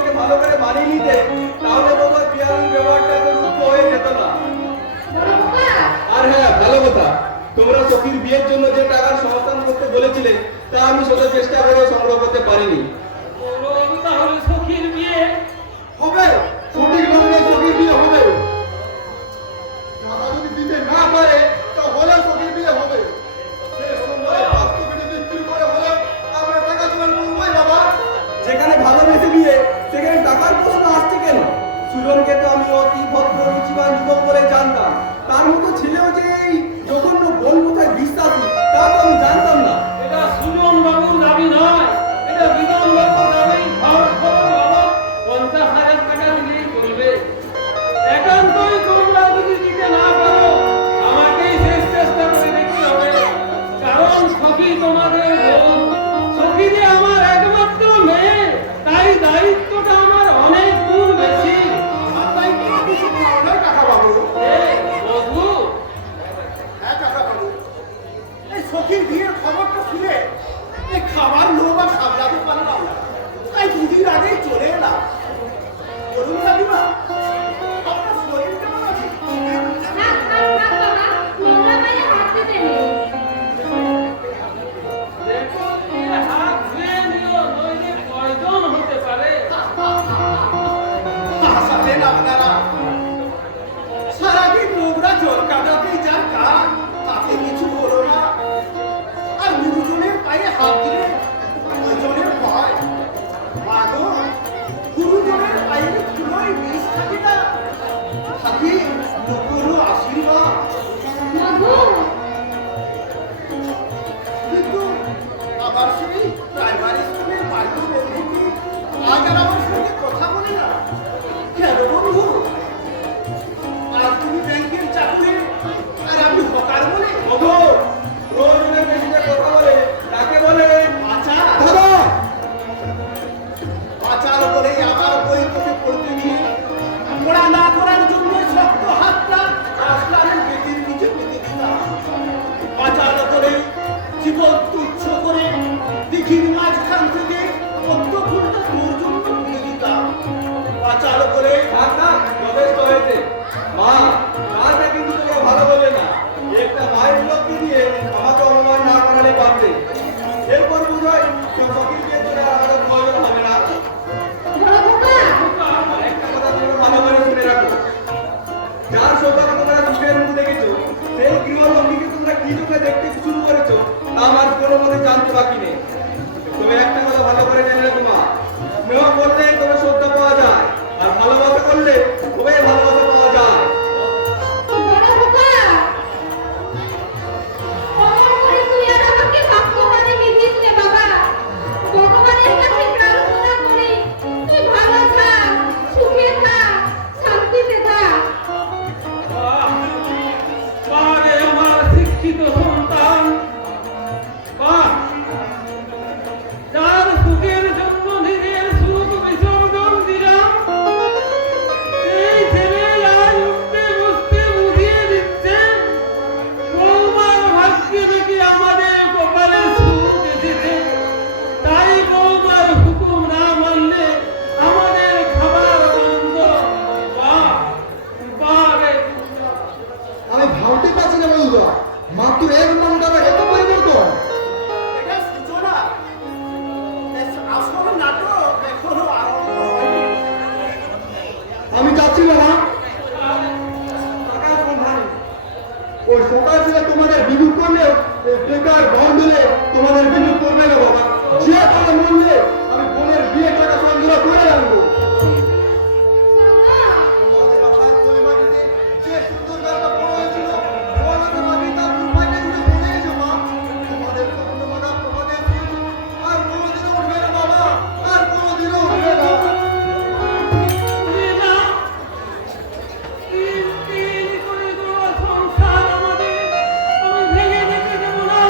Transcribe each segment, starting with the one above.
ওকে ভালো করে মানিয়ে নিতে, তাহলে বোধহয় পিয়ালির ব্যবহারটা এত রুক্ষ হয়ে যেত না। আর হ্যাঁ, ভালো কথা, তোমরা সখীর বিয়ের জন্য যে টাকার সংস্থান করতে বলেছিলে তা আমি শত চেষ্টা করেও সংগ্রহ করতে পারিনি। তাহলে সখীর বিয়ে হবে, সঠিক লগ্নে সখীর বিয়ে হবে। টাকা যদি দিতে না পারে তাহলে সখীর বিয়ে হবে। শেষ সময়ে বাস্তবিক বিক্রি করে হলে আমরা টাকা জোগাড় করবোই বাবা। যেখানে ভালোবেসে বিয়ে সেখানে টাকার প্রশ্ন আসছে কেন? সুজনকে তো আমি অতি ভদ্র রুচিবান যুবক বলে জানতাম, তার মতো ছেলেও যে এই জঘন্য বোন কোথায় বিশ্বাসী তা তো আমি জানতাম না। এটা সুজন বাবুর দাবি নয়, এটা বিধান বাবুর দাবি। খবর বাবা 50,000 টাকা দিলেই চলবে। একান্তই তোমরা যদি দিতে না পারো আমাকেই শেষ চেষ্টা করে দেখতে হবে, কারণ সখী তোমাদের বোন, সখী যে আমার একমাত্র মেয়ে, তাই দায়িত্বটা আমার অনেক গুণ বেশি। তাই কি কিছু না টাকা বাবু? এই বধূ, হ্যাঁ টাকা বাবু, এই সখীর বিয়ের খবরটা শুনে এই খাবার লোভ আর সামলাতে পারলাম না, তাই দুদিন আগেই চলে এলাম। বলুন কাকিমা, আপনার শরীর কেমন আছে? দেখো দিয়ে হাত ধুয়ে নিও, নইলে পয়জন হতে পারে। হাসালেন আপনারা, সারাদিন নোংরা জল কাটাতেই যার কাজ, তাতে কিছু হলো না। আর গুরুজনের পায়ে হাত দিলে ওজনের ভয়। মাগো, গুরুজনের পায়ে চুলোয় বিষ থাকে না, থাকে লোকেরও আশীর্বাদ। কিন্তু আবার সেই প্রাইমারি স্কুলের বাল্য বন্ধুটি আজ আর আমার সঙ্গে কথা বলে না কেন বন্ধু? আজ তুমি ব্যাংকের চাকরি আর আমি হকার বলে রোজনের বেশিতে কথা বলে তাকে বলে আচার বলে আমার বই তোকে পড়তে দিয়ে পড়া না করার জন্য শক্ত হাতটা আসলামের বেদির নিচে পেতে দিতাম। আচার করে জীবন তুচ্ছ করে দিঘির মাঝখান থেকে পদ্ম ফুলটা তোর জন্য তুলে দিতাম। আচার করে যথেষ্ট হয়েছে মা, মাটা কিন্তু তোমার ভালো বলে না। একটা মায়ের লোককে দিয়ে আমাকে অপমান না করালে পারবে। এরপর বুঝাই সখীর বিয়ে করে আর আমাদের প্রয়োজন হবে না। একটা কথা তোমরা ভালো করে শুনে রাখো, যার সৌভাগ্য তোমরা চোখের মুখ দেখেছো সেই গৃহলক্ষ্মীকে তোমরা কি চোখে দেখতে শুরু করেছো তা আমার কোনো মনে জানতে বাকি নেই। তবে একটা কথা ভালো করে জেনে রাখো মা, স্নেহ করলে তবে শ্রদ্ধা পাওয়া যায়, আর ভালোবাসা করলে তবে ভালোবাসা পাওয়া যায়। বারে আমার শিক্ষিত সন্তান, বাহ, যার সুখের জন্য নিজের সুখ বিসর্জন দিলাম, সেই ছেলে আজ উঠতে বসতে বুঝিয়ে দিচ্ছে বৌমার ভাগ্যে দেখি আমাদের কপালে সুখ এসেছে, তাই বৌমার হুকুম না মানলে আমাদের খাবার বন্ধ। বাহ বাহ রে। আমি ভাবতে পারছি না বন্ধুরা, মাত্র এক ঘন্টার এত পরিবর্তন। এটা সূচনা, আসল নাটক এখনো আরম্ভ হয়নি। আমি যাচ্ছি না মা, ওই সকাল থেকে তোমাদের বিদ্যুৎ করলেও বেকার বন্ধ দিলে তোমাদের বিদ্যুৎ করবে না বাবা। যে টাকা মূল্যে আমি বোনের বিয়ে টাকা সংগ্রহ করে আনবো। তোমাদের বাবার পরিবারটিতে যে সুন্দর ব্যাপারটা পড়ে হয়েছিল, তোমাদের বাড়ি তার রূপাইটা জুড়ে মনে গেছে মা। তোমাদের স্বপ্নমালা, তোমাদের সুখ আর কোনোদিনও উঠবে না বাবা, আর কোনোদিনও উঠবে না। না, তিন তিন করে দেওয়া সংসার আমাদের, আমি ভেঙে যেতে দেব না।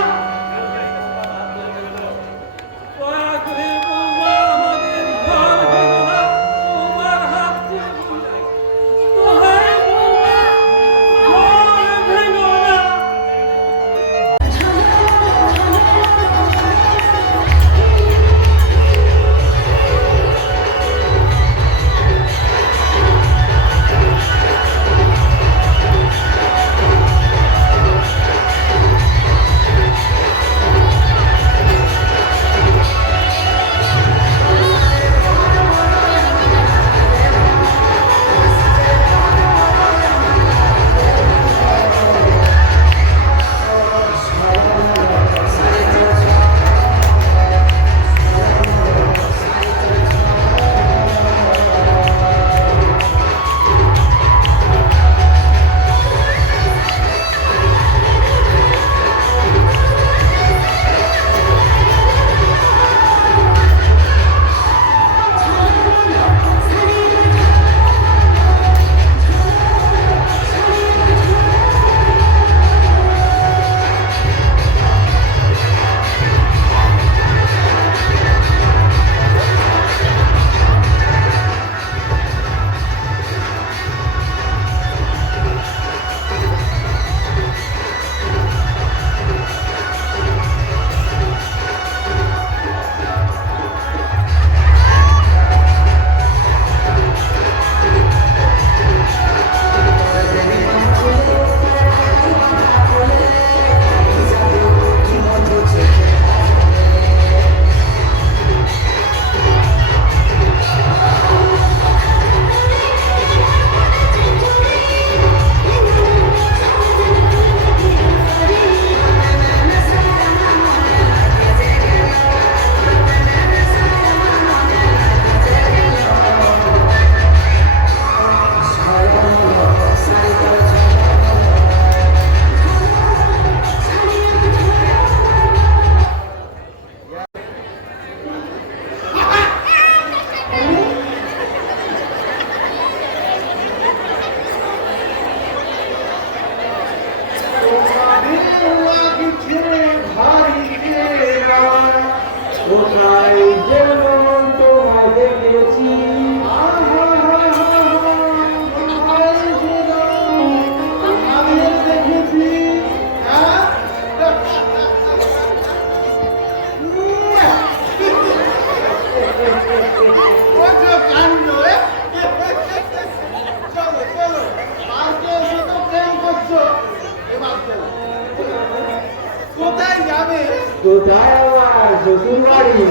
কোথায় আমার শ্বশুর বাড়ি?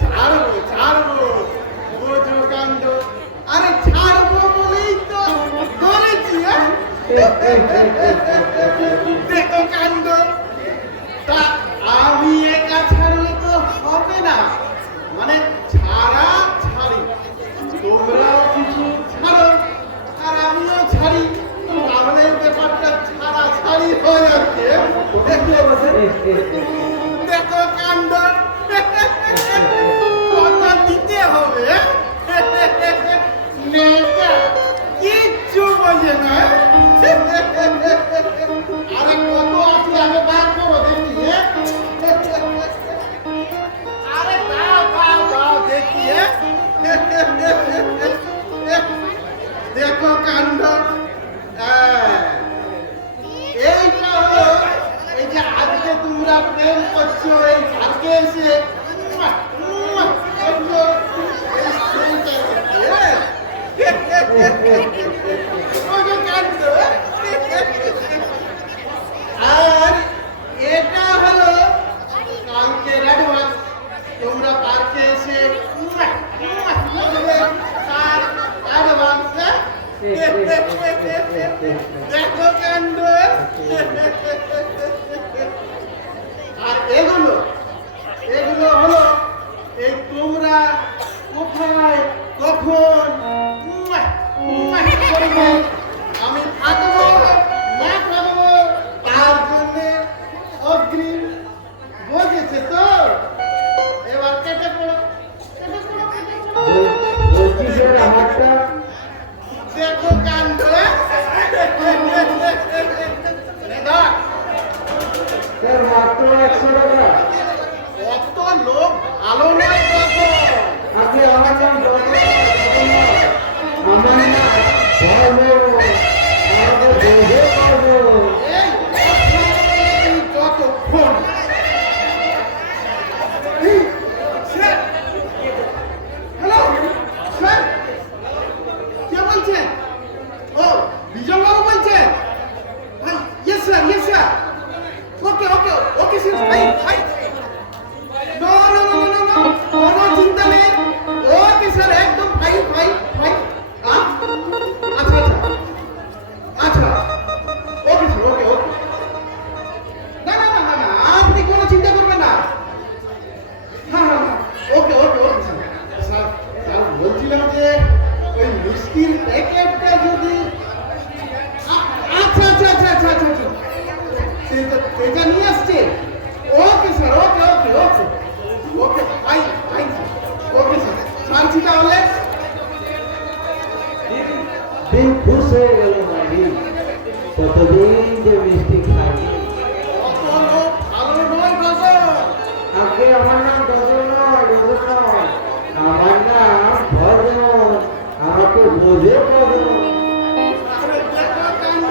ছাড়বো ছাড়বো বোঝো কাণ্ড। আরে ছাড়বো বলেই তো ধরেছি। দেখো কাণ্ড। তা আমি একা ছাড়লে তো হবে না, মানে ছাড়া ছাড়ি, তোমরাও কিছু ছাড়ো আর আমিও ছাড়ি, তাহলে ব্যাপারটা ছাড়া ছাড়ি হয়ে যাচ্ছে। দেখো কাণ্ড, কথা দিতে হবে। মেয়েটা কিচ্ছু বোঝে না। আরে কত আছে আগে বার করো দেখি। আরে দাও দাও দাও দেখি। দেখো কাণ্ড। এইটা হলো, এই যে আজকে তোমরা প্রেম করছো, এই আজকে এসে একটু এই সেইটা বোঝো কাণ্ড। আর এটা হলো কালকে অ্যাডভান্স, তোমরা পার্কে এসে তার অ্যাডভান্স। দেখো কাণ্ড। আর এগুলো এগুলো হলো এই তোমরা কোথায় কখন করবে, আমি থাকবো না থাকবো তার জন্য অগ্রিম। বুঝেছে তো? এবার কেটে পড়ো, কেটে পড়ো, কেটে পড়ো। বলছি স্যার আমারটা দেখো কাণ্ড। স্যার মাত্র 100 টাকা। কত লোক ভালো নয় কত। আপনি আমার নাম আমার না ধর্ম, আমাকে বোঝে করবো। এই যতক্ষণ স্যার, হ্যালো স্যার, কে বলছেন? ও বিজন বাবু বলছেন? Yes sir, yes sir. Okay okay okay sir, ভাই ভাই। No no no no no, কোনো চিন্তা নেই। ওকে স্যার, একদম ফাইন ফাইন ফাইন। আচ্ছা আচ্ছা আচ্ছা, ওকে স্যার, ওকে ওকে। না না না না না, আপনি কোনো চিন্তা করবেন না। হ্যাঁ হ্যাঁ হ্যাঁ, ওকে okay okay sir. Sir sir বলছিলাম যে ওই মিষ্টির প্যাকেটটা যদি আচ্ছা আচ্ছা আচ্ছা আচ্ছা আচ্ছা আচ্ছা, সেটা নিয়ে আসছে। Okay sir, okay okay okay okay, fine fine sir, okay sir, ছাড়ছি তাহলে। দিন খুশ হয়ে গেল মারি, কতদিন যে মিষ্টি খাইনি। কত লোক ভালো নয় গজল। আগে আমার নাম গজল নয়, গজল নয়, আমার নাম ভজন, আমাকে বোঝে কজন। আরে দেখো কাণ্ড।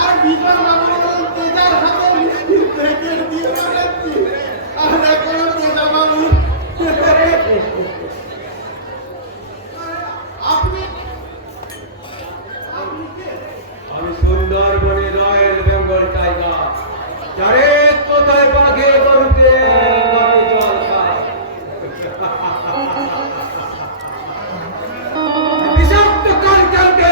আর বিজন বাবু ওই তেজার হাতে মিষ্টির প্যাকেট দিয়ে বেড়াচ্ছি। আর দেখো তেজা বাবু। আপনি আপনি কে? আমি সুন্দরবনে রয়্যাল বেঙ্গল টাইগার, যারে কোথায় বাঘে গরুতে গরু জল খায়। বিষাক্ত কালকে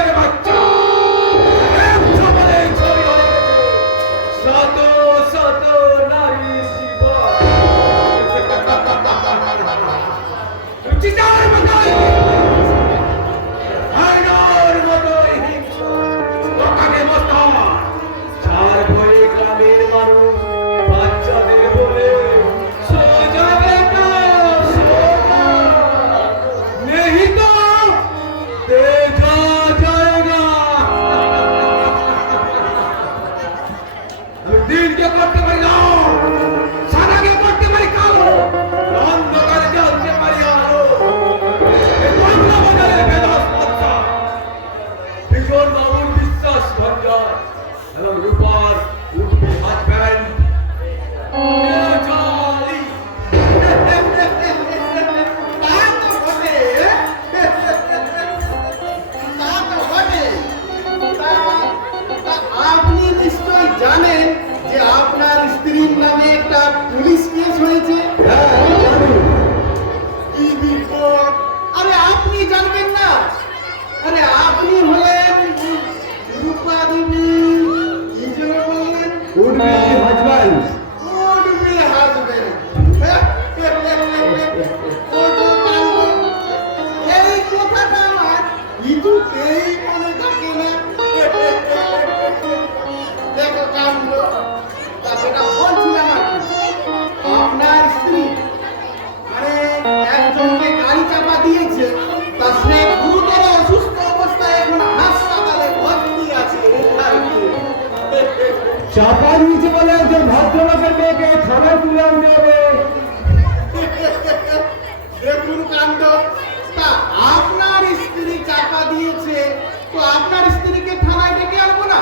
আপনার স্ত্রীকে থানায় ডেকে আনবো না?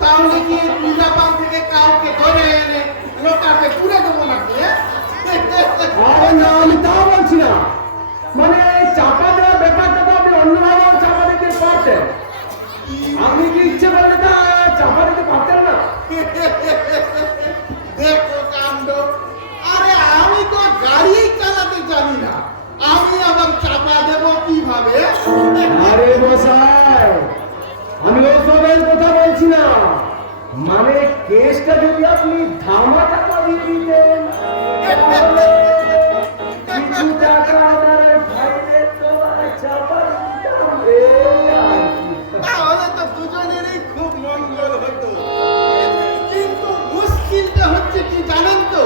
তাহলে কি জাপান থেকে কাউকে ধরে এনে লোকাতে পুড়ে দেবো নাকি? আরে না, আমি তাও বলছি না। মানে চাপা দেওয়ার ব্যাপারটা তো আপনি অন্যভাবেও চাপা দিতে পারতেন। আপনি কি ইচ্ছে করলে তা চাপা দিতে পারতেন না? দেখো কাণ্ড, আরে আমি তো গাড়ি চালাতে জানি না, আমি আবার চাপা দেব কিভাবে? আরে মশাই, আমি ওসবের কথা বলছি না। মানে কেসটা যদি আপনি ধামা চাপা দিয়ে দিতেন, তাহলে কিছু টাকা আমার ফাইলের তলায় চাপা দিতাম। এই আর কি। তাহলে তো দুজনেরই খুব মঙ্গল হতো। কিন্তু মুশকিলটা হচ্ছে কি জানেন তো,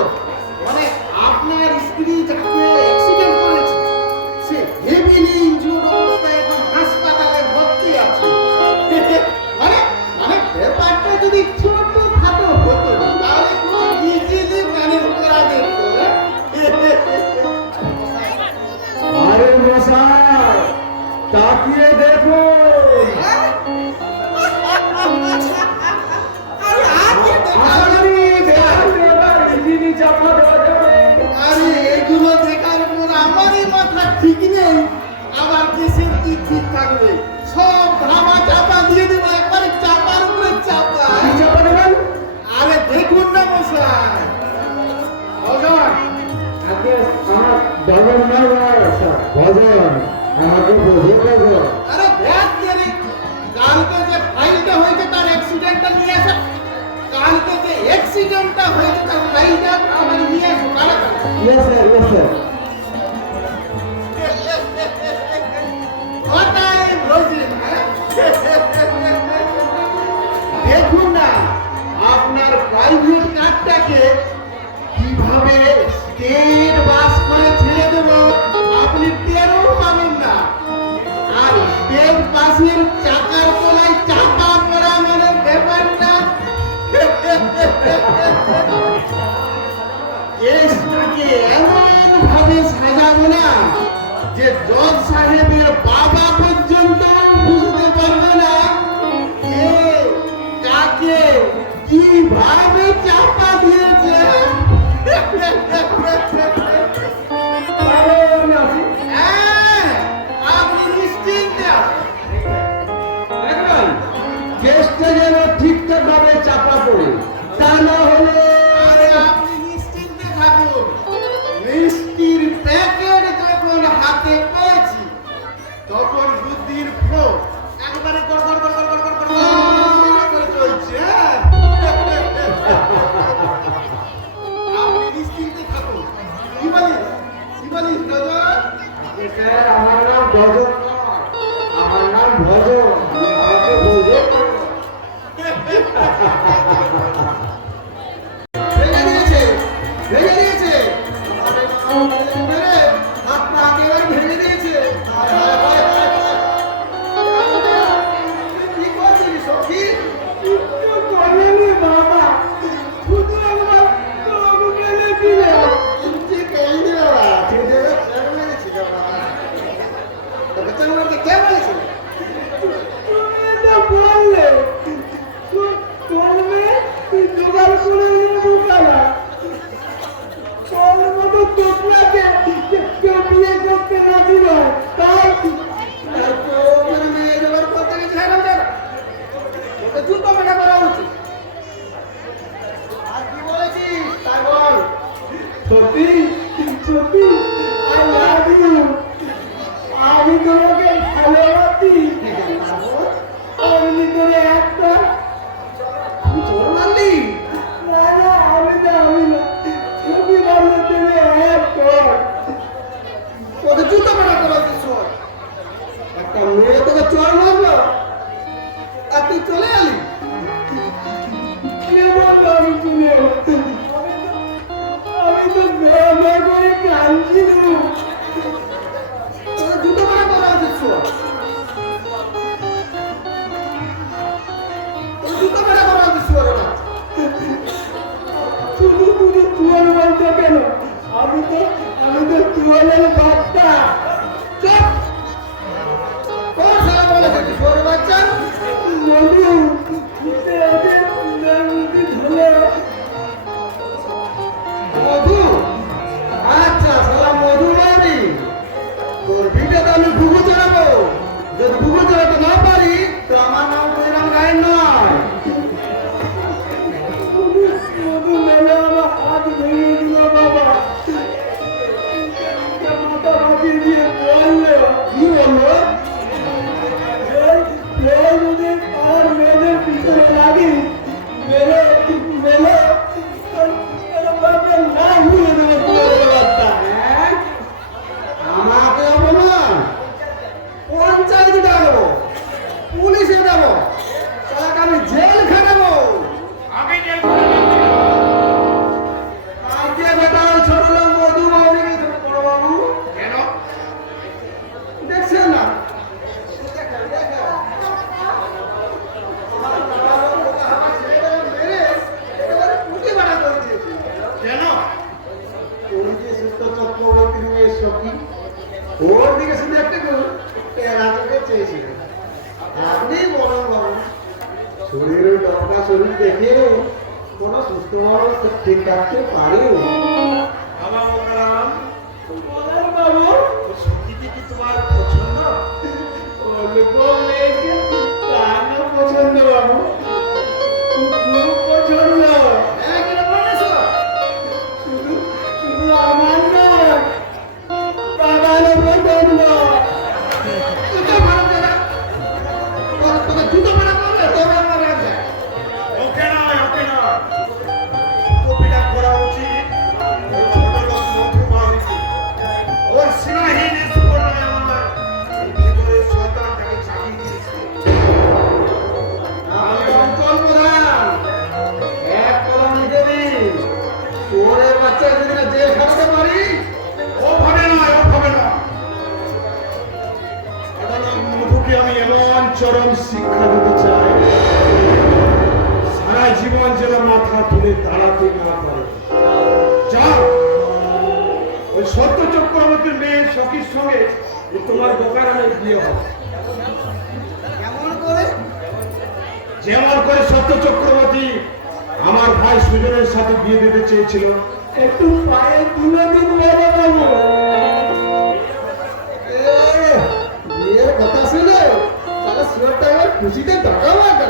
মানে আপনার স্ত্রী যাকে অ্যাক্সিডেন্ট করেছে সে হেভিলি ইনজুর্ড অবস্থায় এখন হাসপাতালে ভর্তি আছে। মানে মানে ব্যাপারটা যদি ছোট খাটো হতো তাহলে খুব ইজিলি ম্যানেজ করা যেত। আরে মশাই, তাকিয়ে দেখুন। আরে দেখুন, এবার ইজিলি চাপা দেওয়া যাবে। আরে এগুলো দেখার পর আমারই মাথা ঠিক নেই, আবার দেশের কি ঠিক থাকবে? সব ধামা চাপা দিয়ে দেবো, একবারে চাপার উপরে চাপা। কি চাপা দেবেন? আরে দেখুন না মশাই, ভজন, আজকে আমার ভজন নয় স্যার, ভজন আমাকে বোঝে ভজন। আরে দেখ রে, কালকে যে ফাইলটা হয়েছে তার অ্যাক্সিডেন্টটা নিয়ে আসা, কালকে যে অ্যাক্সিডেন্টটা হয়েছে তার ফাইলটা আমার নিয়ে আসো তাড়াতাড়ি। Yes sir, yes sir. ওটাই বুঝলেন, হ্যাঁ? দেখুন না আপনার প্রাইভেট কারটাকে কিভাবে স্টেট বাস করে ছেড়ে দেব আপনি টেরও পাবেন না। আর স্টেট বাসের চাকার তলায় চাপা পড়া মানে ব্যাপারটা কেসটাকে এমন ভাবে সাজাবো না যে জজ সাহেবের বাবা পর্যন্ত বুঝতে পারবে না কে কাকে কিভাবে চাপা দিয়েছে। আরে আমি আসি। হ্যাঁ, আপনি নিশ্চিন্তে আসুন। দেখবেন কেসটা যেন ঠিকঠাক ভাবে চাপা পড়ে, তা না হলে আরে আপনি নিশ্চিন্তে থাকুন, মিষ্টির প্যাকেট যখন হাতে পেয়েছি তখন বুদ্ধির ফ্লো একবারে গড়গড় গড়গড় গড়গড় গড়গড় করে চলছে। আপনি নিশ্চিন্তে থাকুন। কি বলিস নজর? স্যার, আমার নাম ভজন নয়, আমার নাম ভজন, আমাকে বোঝে ভজন। ভেঙে দিয়েছে, ভেঙে দিয়েছে। আরে, হাতটা একেবারে ভেঙে দিয়েছে। কি করছিস সখী? কিচ্ছু করেনি বাবা, শুধু একবার তবু গেলে দিলে। ঠিক এই দিল না, ঠিক আছে, ছেড়ে মেরেছিল বাবা। তোকে ছেড়ে মেরেছে কে বলেছিল? তুমি তো বললে বলবে জোগাড় করে নেবো কালা। তোর মতো তোমরাকে কেউ বিয়ে করতে রাজি নয়, তাই আর তো ওখানে মেয়ে জোগাড় করতে গেছে, হ্যাঁ না? তোকে জুতো পেটা করা উচিত। আর কি বলেছিস তাই বল। সত্যি সত্যি আই লাভ ইউ। আমি তোমাকে ভালোবাসি। অমনি করে একটা জোর মারলি? না না, আমি না তুমি বললে তুমি এক কর। তোকে জুতো পেটা করা উচিত শোন। একটা মেয়ে তোকে চোর মারলো আর তুই চলে এলি। কে বললো আমি শুনে? আমি তো ব্যবহার করে কাঁদছিলাম। তোকে জুতো পেটা করা উচিত শোন। তোকে জুতো পেটা করা উচিত শোন না। শুধু শুধু চুয়ার বলছো কেন? আমি তো চুয়ালের বাচ্চা। চুপ! কোন শালা বলেছে তুই চোর বাচ্চা? ওর দিকে শুধু একটা প্যারা চোখে চেয়েছিল। আপনি বড় বাবু শরীরের ডকা শরীর দেখে কোনো সুস্থ মানুষ ঠিক রাখতে পারে? আমার মোকারাম, বলেন বাবু, সঙ্গীতে কি তোমার পছন্দ? অল্প মেয়েকে কার পছন্দ বাবু? খুব পছন্দ। হ্যাঁ, কি রে বলেছো? শুধু শুধু আমার নয়, বাবারও পছন্দ। জুতো মারো কেনা? তোকে জুতো মারা করবে? তোকে মারা যায়। ওকে নয়, ওকে নয়। কপিটা করা উচিত ওই ছোট লোক মধু বাউরিকে। ওর স্নেহহীন স্পর্ধায় আমার এই ভেতরের শয়তানটাকে চাপিয়ে দিয়েছে। আমি অঞ্চল প্রধান, এক কলম লিখে দিন। চোরের বাচ্চা যদি না জেল খাটাতে পারি, ওভাবে নয়, ওভাবে নয়। আদালত মধুকে আমি এমন চরম শিক্ষা দিতে চাই, সারা জীবন যেন মাথা তুলে দাঁড়াতে না পারে। যাও, ওই সত্য চক্রবর্তীর মেয়ে সখীর সঙ্গে এই তোমার বোকারামের বিয়ে হবে। কেমন করে? যেমন করে সত্য চক্রবর্তী আমার ভাই সুজনের সাথে বিয়ে দিতে চেয়েছিল, একটু পায়ে তুলে দিন বাবা বাবু। বিয়ের কথা শুনে তাহলে সুরটা এবার খুশিতে টাকাও একটা।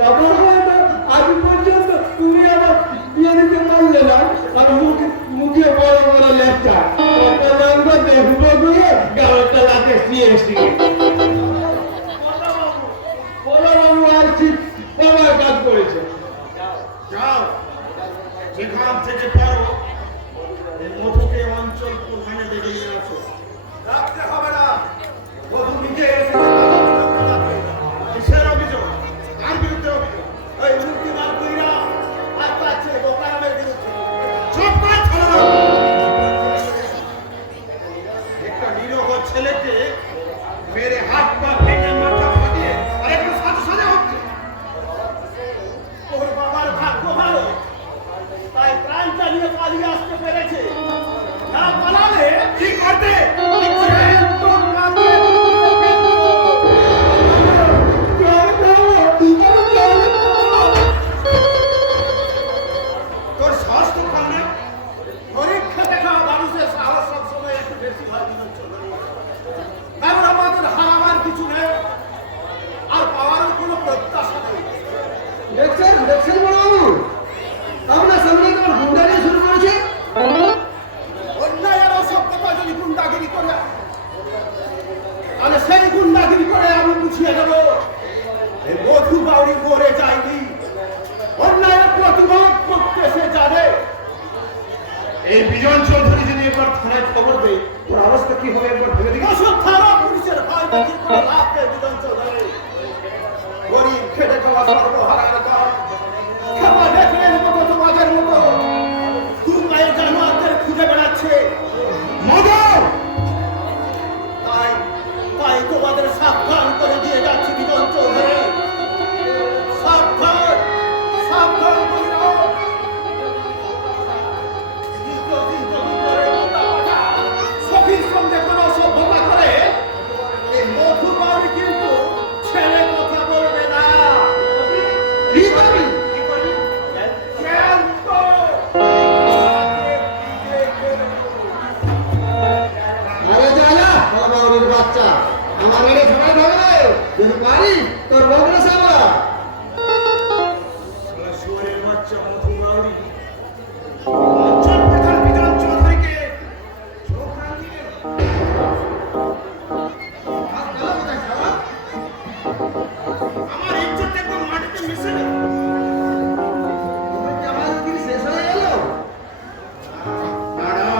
বাবা হয়তো আজ পর্যন্ত তুমি আমার বিয়ে দিতে পারলে না, আর মুখে বড় বড় লেপটা দেখবো দিয়ে গাওয়াটা লাতে সিএসি বড় বাবু আর ঠিক বাবার কাজ করেছে। যাও, যেখান থেকে পারো এই মধুকে অঞ্চল প্রধানে ডেকে নিয়ে আসো। রাখতে হবে না, মধু নিজে এসে কিসের অভিযোগ? আর বিরুদ্ধে অভিযোগ? ওই মূর্তিমান কইরা আর তার ছেলে বোকারামের বিরুদ্ধে। চুপ করে চলো না। একটা নিরীহ ছেলেকে মেরে হাত পা ভেঙে মাথা ফাটিয়ে আর একটা সাথে সাথে হচ্ছে। ওর বাবার ভাগ্য ভালো, তাই প্রাণটা নিয়ে পালিয়ে আসতে পেরেছে। না পালালে কি করতে? তোর কাছে তোর সাহস তো কম না। পরীক্ষা দেখা মানুষের সাহস সবসময় একটু বেশি হয় বিনোদ চৌধুরী। কারণ আমাদের হারাবার কিছু নেই আর পাওয়ারও কোনো প্রত্যাশা নেই। দেখছেন দেখছেন বড় বাবু, আপনার সামনে তোমার গুন্ডারি শুরু করেছে। অন্যায় আর অসভ্যতা যদি গুন্ডাগিরি করে, তাহলে সেই গুন্ডাগিরি করে আমি বুঝিয়ে দেব এই মধু বাউরি মরে যায়নি। অন্যায়ের প্রতিবাদ করতে সে জানে। এই বিজন চৌধুরী যদি একবার থানায় খবর দেয়, ওর অবস্থা কি হবে একবার ভেবে দেখি। ওসব থানা পুলিশের ভয় দেখি কোনো লাভ নেই বিজন চৌধুরী। গরিব খেটে খাওয়া সর্বহারার দল খেপা দেখলেন মতো তোমাদের মতো দু পায়ে জানোয়ারদের খুঁজে বেড়াচ্ছে। মধু! তাই তাই তোমাদের সাবধান করে দিয়ে যাচ্ছি বিজন চৌধুরী। সাবধান, সাবধান কইরো। যদি করে মোটা সখীর সঙ্গে কোনো সভ্যতা করে, এই মধু বাউরি কিন্তু ছেড়ে কথা বলবে না। কি করবি? কি করবি? জ্যান্ত! আরে যা বড় বাবুর বাচ্চা, আমার মেরে সবাই ধরবে যদি পারি তোর বগলে সাবা। শালা শুয়োরের বাচ্চা মধু বাউরি অঞ্চল প্রধান বিজন চৌধুরীকে চোখ রাঙিয়ে দিল। আমার ইজ্জত একদম মাটিতে মিশে গেল। আমার কি শেষ হয়ে গেল? না না,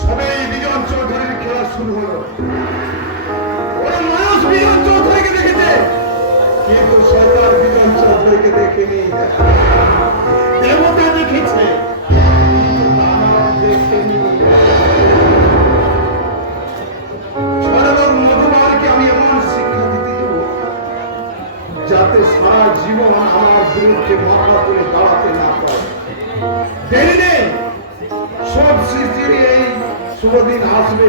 সবেই বিজন চৌধুরীর খেলা শুরু হলো। ওরা মানুষ বিজন চৌধুরীকে দেখেছে, কিন্তু শয়তান বিজন চৌধুরীকে দেখেনি। দেবতা দেখেছে, কিন্তু দানব দেখেনি। সরলোক মধুবারকে আমি এমন শিক্ষা দিতে দেব, যাতে সারা জীবন আমার বিরুদ্ধে মাথা তুলে দাঁড়াতে না পারে। দেরি নেই, শুভ দিন আসবে।